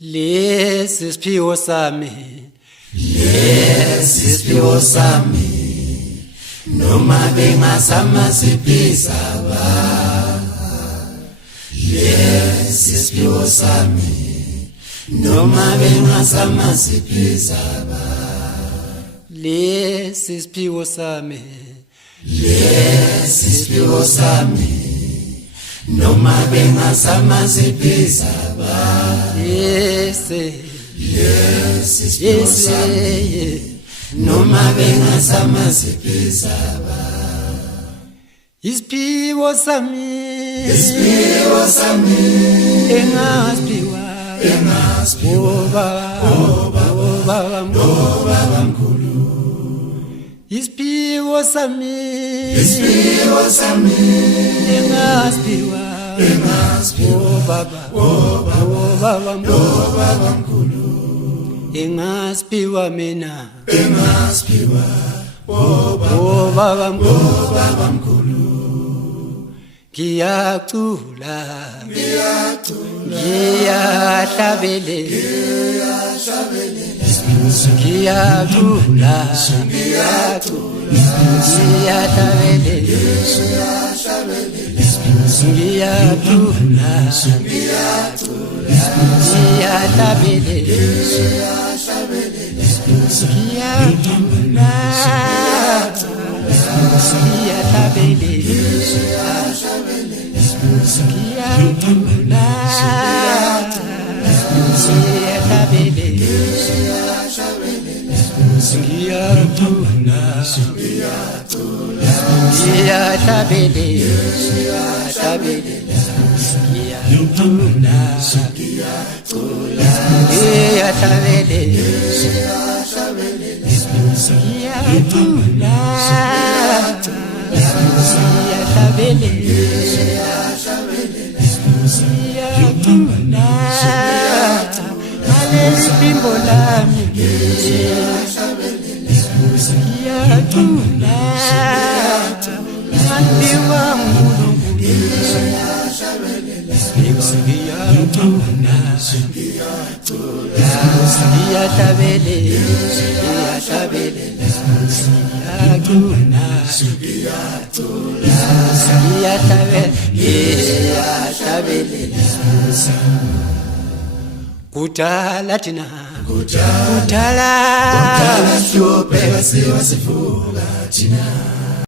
Lesi siphiwo sami, lesi siphiwo sami, noma bengasama siphizaba. Lesi siphiwo sami, noma bengasama siphizaba. lesi siphiwo sami, lesi siphiwo sami, noma bengasama siphizaba. lesi siphiwo sami, noma bengasama siphizaba. isiphiwo sami, Isiphiwo sami, engasiphiwa Baba mkhulu. Isiphiwo sami, isiphiwo sami, engasiphiwa Baba mkhulu. Engasiphiwa mina, engasiphiwa Baba mkhulu. ngiyacula, Ngiyacula, ngiyahlabelela, ngiyashabelela, ngiyacula, ngiyahlabelela, ngiyacula, ngiyahlabelela, kudala thina, kudala siyopheka siwa sivuka thina.